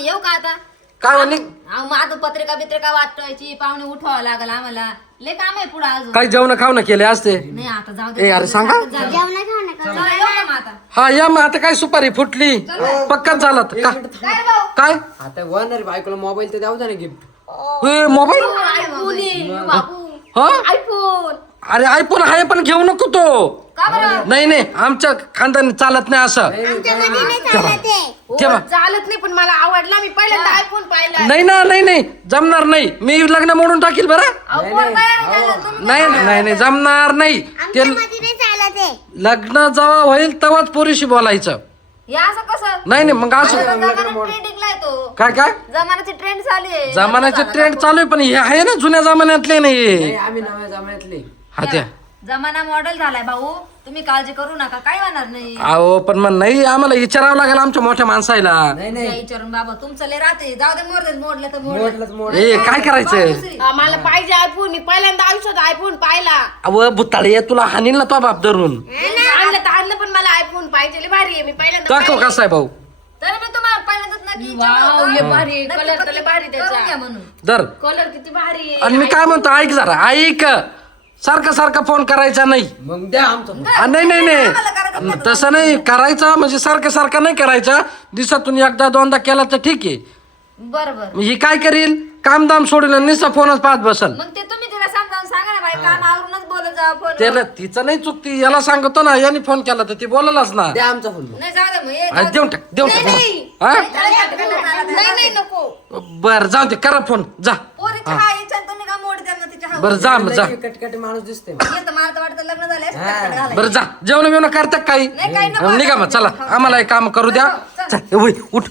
येऊ का आता? काय म्हणे? मग आता पत्रिका बित्रिका वाटवायची, पाहुणे उठवावं लागल आम्हाला. लय काम आहे पुढे अजून. काही जेवण खावणं केले असते? नाही आता जाऊ ए, अरे सांगा. चला, येऊ का मग आता? हा या मग आता काय सुपारी फुटली पक्काच झाला का काय रे भाऊ? काय आता वरणार बायकोला मोबाईल तर द्याव ना गिफ्ट. मोबाईल आयफोन आहे, बाबू. हा आयफोन. अरे आयफोन आहे पण घेऊ नको तो. का बरं? नाही नाही आमच्या खानदानी चालत नाही असं. हो, ठेवा. चालत नाही पण मला आवडला. मी पहिल्यांदा आयफोन पाहिला. नाही ना नाही नाही जमणार नाही. मी लग्न मोडून टाकील बरं. नाही नाही नाही जमणार नाही. ते लग्न जेव्हा होईल तेव्हाच पोरीशी बोलायचं. हे असं कसं? नाही नाही मग असं ट्रेंडिंगला आहे तो. काय काय जमान्याची ट्रेंड चालू आहे. जमान्याचे ट्रेंड चालू आहे पण हे आहे ना जुन्या जमान्यातले नाही. नाही, आम्ही नव्या जमान्यातले. हा त्या जमाना मॉडेल झालाय भाऊ. तुम्ही काळजी करू नका, काय होणार नाही. अहो पण मग नाही आम्हाला विचारावं लागेल आमच्या मोठ्या माणसाला. नाही या नाही विचारून बाबा तुमचं लय राहते. जाऊ दे मोडलं मोडलं तर मोडलं. मोडलंच मोड. ए काय करायचं मला पाहिजे आयफोन. मी पहिल्यांदा आयुष्यात आयफोन पाहिला. अव बुताळे तुला हानील ना तो बाप धरून. आणलं तर आणलं पण मला आयफोन पाहिजे. लय भारी आहे. मी पहिल्यांदा दाखव कसा आहे भाऊ. तर मी तुम्हाला पहिल्यांदाच नक्की भारी कलर तर लय भारी त्याचा म्हणून. दर कलर किती भारी आहे. आणि मी काय म्हणतो ऐक जरा ऐक सारखा सारखा फोन करायचा नाही. मग द्या आमचा phone. नाही नाही नाही तसं नाही करायचा म्हणजे सारखं सारखं नाही करायचा. दिवसातून एकदा दोनदा केला तर ठीक आहे. बरोबर. मग ही काय करील कामदाम सोडून निसा फोनच पाहत बसल. मग ते तुम्ही तिला समजावून सांगा ना बाई. काम आवरूनच बोलत जा फोन. त्याला तिचं नाही चुकती याला सांगतो ना याने फोन केला तर ती बोललाच ना. द्या आमचा फोन. नाही जाऊ दे मग. हे अरे, देऊन टाक देऊन टाक हा नाही नको. बर जाऊ दे करा फोन जा. पोरीची हा इच्छा तुम्ही का मोड द्या ना तिच्या हा. बर जा मग जा. कटकटी माणूस दिसते. येतं मला तर वाटतं लग्न झाले असते कटकट घालायचं. बरं जा जेवण बिवणं करतात काही नाही, काही नको. निघा मग चला आम्हाला एक काम करू द्या. चल, ए, उई, उठ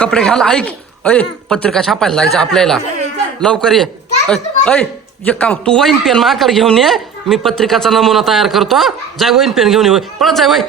कपडे घाल ऐक अय पत्रिका छापायला जायचं आपल्याला लवकर ये. अय एक काम तू वाईन पेन माझ्याकडे घेऊन ये. मी पत्रिकाचा नमुना तयार करतो. जाय वाईन पेन घेऊन ये पळत जाय वय.